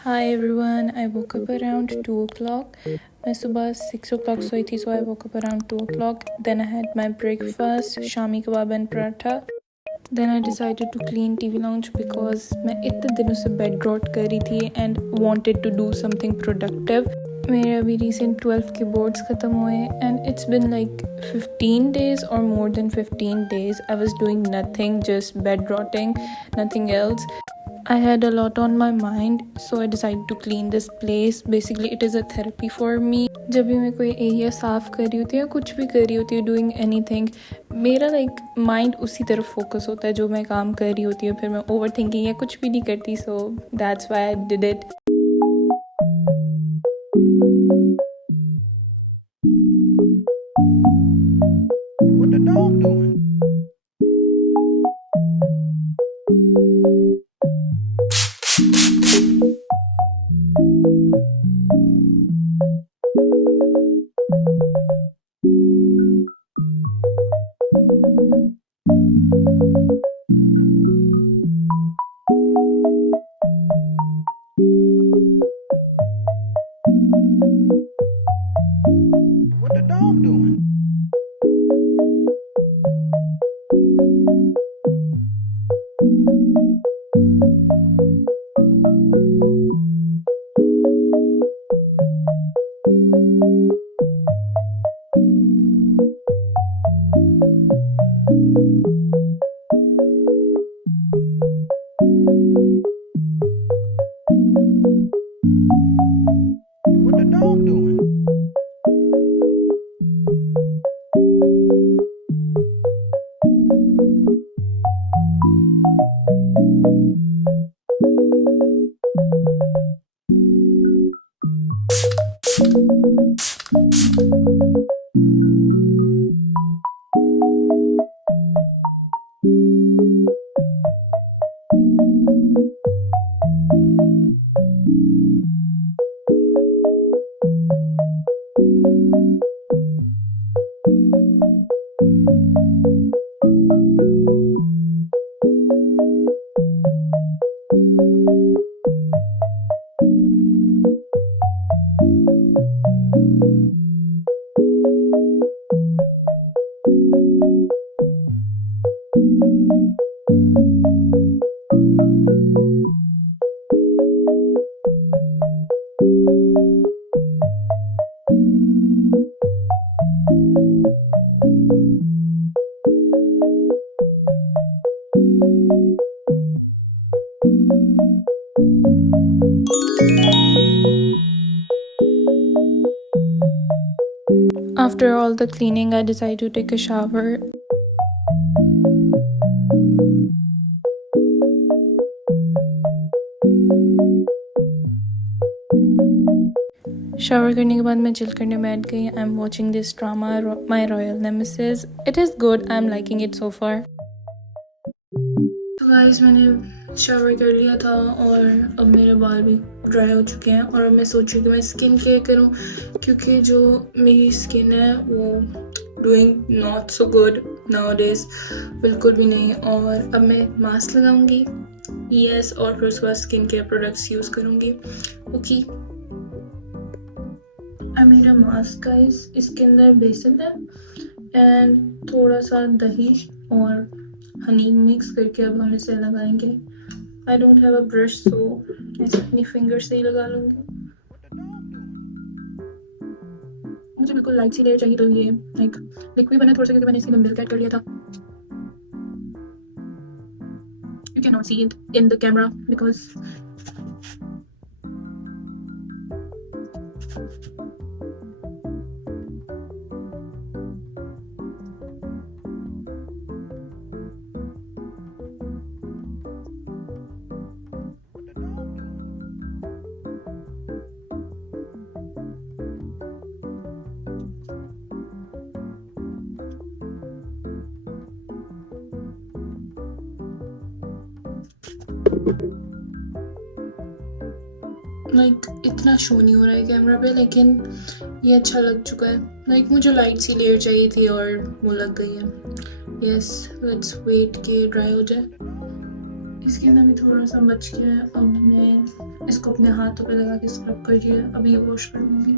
Hi everyone, I woke up around 2 o'clock. मैं सुबह 6 o'clock सोई थी, so I woke up around 2 o'clock. Then I had my breakfast, shami kebab and paratha. Then I decided to clean TV lounge because मैं इतने दिनों से bed rot कर रही थी and wanted to do something productive. मेरे अभी recent 12 के boards ख़त्म हुए and it's been like 15 days or more than 15 days. I was doing nothing, just bed rotting, nothing else. I had a lot on my mind, so I decided to clean this place. Basically, it is a therapy for me. जब भी मैं कोई एरिया साफ़ कर रही होती हूँ, कुछ भी कर रही होती हूँ, डूइंग एनीथिंग, मेरा माइंड उसी तरफ फोकस होता है जो मैं काम कर रही होती हूँ. फिर मैं ओवर थिंकिंग या कुछ भी नहीं करती. So that's why I did it. What the dog doing? What the dog doing? What the dog doing? After all the cleaning, I decided to take a shower. Shower करने के बाद मैं chill करने बैठ गई. I am watching this drama My Royal Nemesis. It is good. I am liking it so far. तो guys, मैंने शावर कर लिया था और अब मेरे बाल भी ड्राई हो चुके हैं और अब मैं सोच रही हूँ कि मैं स्किन केयर करूँ क्योंकि जो मेरी स्किन है वो doing not so good nowadays, बिल्कुल भी नहीं. और अब मैं मास्क लगाऊंगी यस और फिर उसके बाद स्किन केयर प्रोडक्ट्स यूज़ करूँगी. Okay, I made a mask guys. इसके अंदर बेसन है एंड थोड़ा सा दही और हनी मिक्स करके अब हम इसे लगाएंगे. I don't have a brush, so मैं अपनी फिंगर से ही लगा लूँगी. मुझे बिल्कुल लाइट सी लेयर चाहिए, तो ये लिक्विड बना थोड़ा सा क्योंकि मैंने इसके अंदर मिल्क ऐड कर लिया था. You can not see it in the camera because इतना शो नहीं हो रहा है कैमरा पे, लेकिन ये अच्छा लग चुका है. मुझे लाइट सी लेयर चाहिए थी और वो लग गई है. यस, लेट्स वेट के ड्राई हो जाए. इसके अंदर भी थोड़ा सा बच गया है. अब मैं इसको अपने हाथों पे लगा के स्क्रब कर दिया, अभी वॉश कर लूँगी।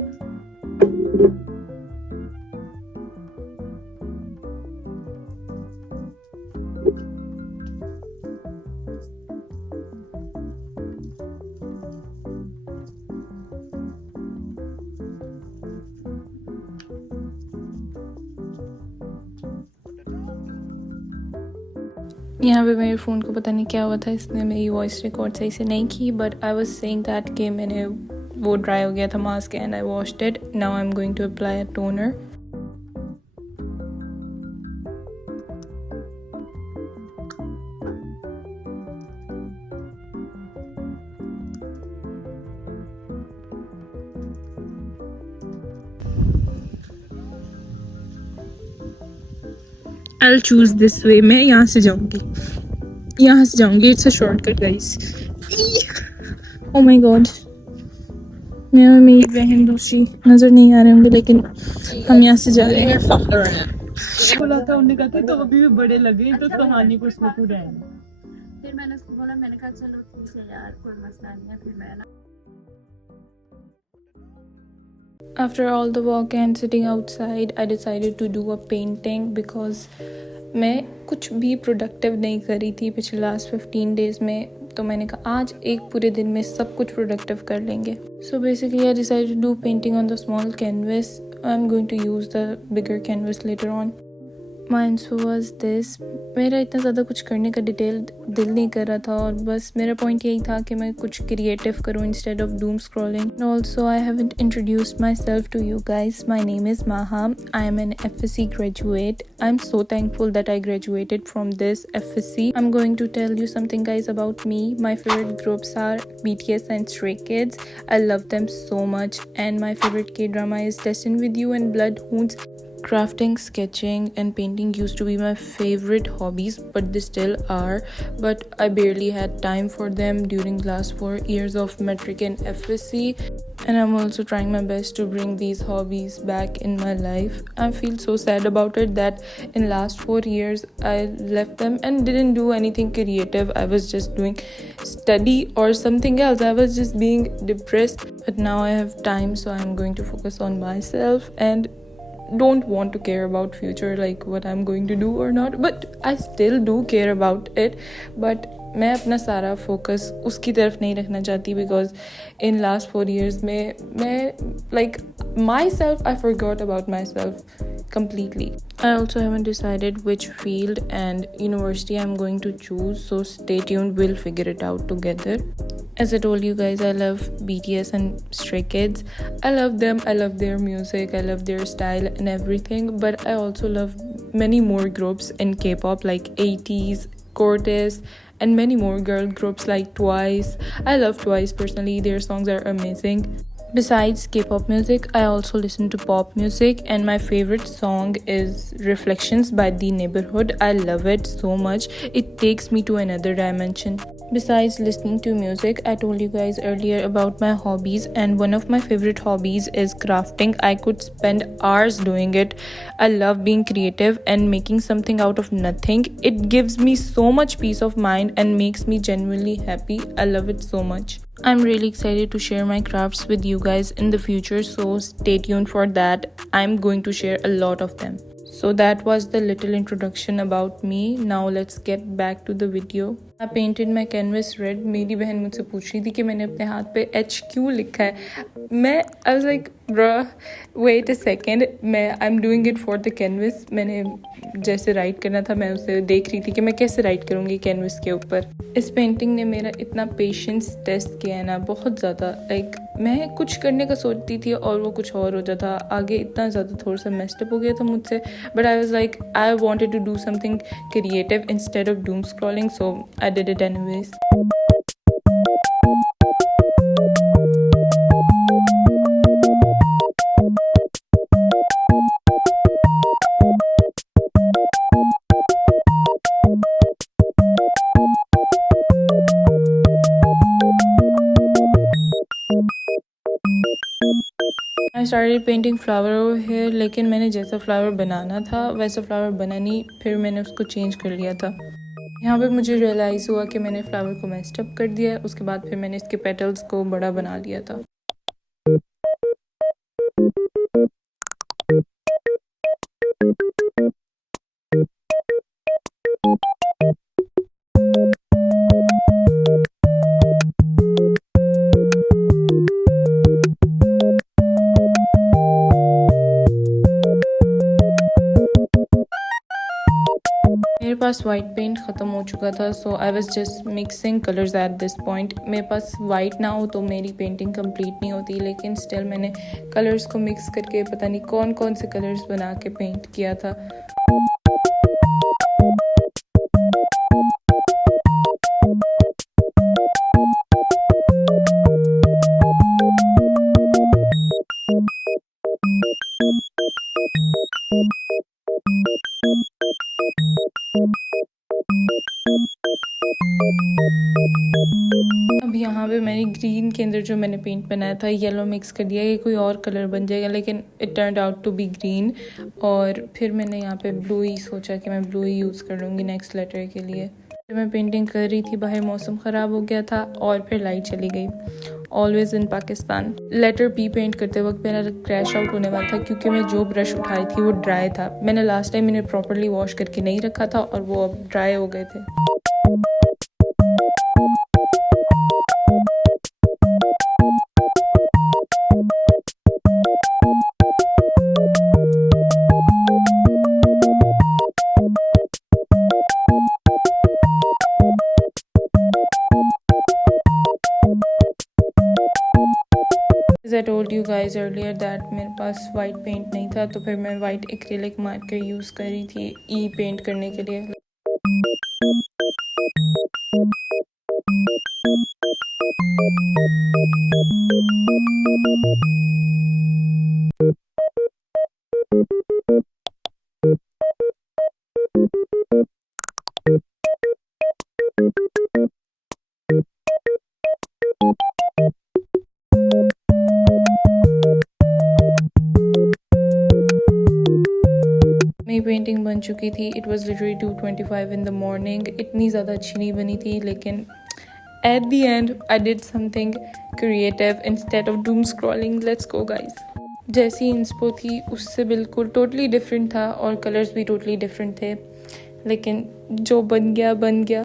यहाँ पे मेरे फ़ोन को पता नहीं क्या हुआ था, इसने मेरी वॉइस रिकॉर्ड सही से नहीं की, but I was saying that कि मैंने वो ड्राई हो गया था mask and I washed it. Now I am going to apply a toner. I'll choose this way. मैं यहाँ से जाऊँगी, it's a shortcut guys. Oh my God, मैं और मेरी बहन दूसरी नज़र नहीं आ रहे होंगे, लेकिन हम यहाँ से जा रहे हैं। बोला था उन्होंने कहा था तो अभी भी बड़े लगे तो कहानी को उसमें पूरा है। फिर मैंने उसको बोला, मैंने कहा चलो ठीक है यार कोई मसला नहीं है। फिर मैं ना After all the walk and sitting outside, I decided to do a painting because मैं कुछ भी प्रोडक्टिव नहीं कर रही थी पिछले लास्ट 15 डेज़ में, तो मैंने कहा आज एक पूरे दिन में सब कुछ प्रोडक्टिव कर लेंगे। So basically I decided to do painting on the small canvas. I'm going to use the bigger canvas later on. My answer was this. मेरा इतना ज़्यादा कुछ करने का दिल नहीं कर रहा था, और बस मेरा पॉइंट यही था कि मैं कुछ क्रिएटिव करूँ instead of doom scrolling. Also I haven't introduced myself to you guys. My name is Maha. I am an FSC graduate. I'm so thankful that I graduated from this FSC. I'm going to tell you something guys about me. My favorite groups are BTS and Stray Kids. I love them so much, and my favorite K-drama is Destined With You and Bloodhounds. Crafting, sketching and painting used to be my favorite hobbies, but they still are, but I barely had time for them during the last 4 years of metric and FSC, and I'm also trying my best to bring these hobbies back in my life. I feel so sad about it that in last 4 years I left them and didn't do anything creative. I was just doing study or something else. I was just being depressed, but now I have time, so I'm going to focus on myself and don't want to care about future, like what I'm going to do or not, but I still do care about it, but मैं अपना सारा फोकस उसकी तरफ नहीं रखना चाहती, because in last 4 years में मैं like my self I forgot about my self completely. I also haven't decided which field and university I'm going to choose, so stay tuned, we'll figure it out together. As I told you guys, I love BTS and Stray Kids. I love them, I love their music, I love their style and everything, but I also love many more groups in K-pop like 80s, Cortez, and many more girl groups like Twice. I love Twice personally, their songs are amazing. Besides K-pop music, I also listen to pop music, and my favorite song is Reflections by The Neighborhood. I love it so much. It takes me to another dimension. Besides listening to music, I told you guys earlier about my hobbies, and one of my favorite hobbies is crafting. I could spend hours doing it. I love being creative and making something out of nothing. It gives me so much peace of mind and makes me genuinely happy. I love it so much. I'm really excited to share my crafts with you guys in the future, so stay tuned for that. I'm going to share a lot of them. So that was the little introduction about me. Now let's get back to the video. I painted my canvas red. मेरी बहन मुझसे पूछ रही थी कि मैंने अपने हाथ पे H क्यों लिखा है. I was like, bruh, wait a second. I'm doing it for the canvas. मैंने जैसे राइट करना था, मैं उसे देख रही थी कि मैं कैसे राइट करूँगी कैनवस के ऊपर. इस पेंटिंग ने मेरा इतना पेशेंस टेस्ट किया है ना, बहुत ज़्यादा. लाइक मैं कुछ करने का सोचती थी और वो कुछ और हो जाता. आगे इतना ज़्यादा थोड़ा सा मेस्ड अप हो गया था मुझसे, but I was like I wanted to do something creative instead of doom scrolling, so I did it anyways. I started painting flower over here, लेकिन मैंने जैसा फ्लावर बनाना था वैसा फ्लावर बना नहीं, फिर मैंने उसको चेंज कर लिया था. यहाँ पे मुझे रियलाइज़ हुआ कि मैंने फ्लावर को मेस्ड अप कर दिया है। उसके बाद फिर मैंने इसके पेटल्स को बड़ा बना लिया था। मेरे पास वाइट पेंट ख़त्म हो चुका था, so I was just mixing colours at this point. मेरे पास वाइट ना हो तो मेरी पेंटिंग कंप्लीट नहीं होती, लेकिन स्टिल मैंने कलर्स को मिक्स करके पता नहीं कौन कौन से कलर्स बना के पेंट किया था। अब यहाँ पे मैंने ग्रीन के अंदर जो मैंने पेंट बनाया था येलो मिक्स कर दिया कि कोई और कलर बन जाएगा, लेकिन it turned out to be green. और फिर मैंने यहाँ पे ब्लू ही सोचा कि मैं ब्लू ही यूज़ कर लूँगी नेक्स्ट लेटर के लिए। जब मैं पेंटिंग कर रही थी बाहर मौसम ख़राब हो गया था और फिर लाइट चली गई। ऑलवेज़ इन पाकिस्तान। लेटर पी पेंट करते वक्त मेरा क्रैश आउट होने वाला था क्योंकि मैं जो ब्रश उठाई थी वो ड्राई था। मैंने लास्ट टाइम इन्हें प्रॉपरली वॉश करके नहीं रखा था और वो अब ड्राई हो गए थे। As I told you guys earlier that मेरे पास वाइट पेंट नहीं था, तो फिर मैं वाइट एक्रेलिक मार्कर यूज़ कर रही थी ई पेंट करने के लिए। मेरी पेंटिंग बन चुकी थी। It was literally 2:25 in the morning. इतनी ज़्यादा अच्छी नहीं बनी थी, लेकिन at the and I did something creative instead of doom scrolling. Let's go guys. जैसी इंस्पो थी उससे बिल्कुल टोटली डिफरेंट था और कलर्स भी टोटली डिफरेंट थे, लेकिन जो बन गया बन गया।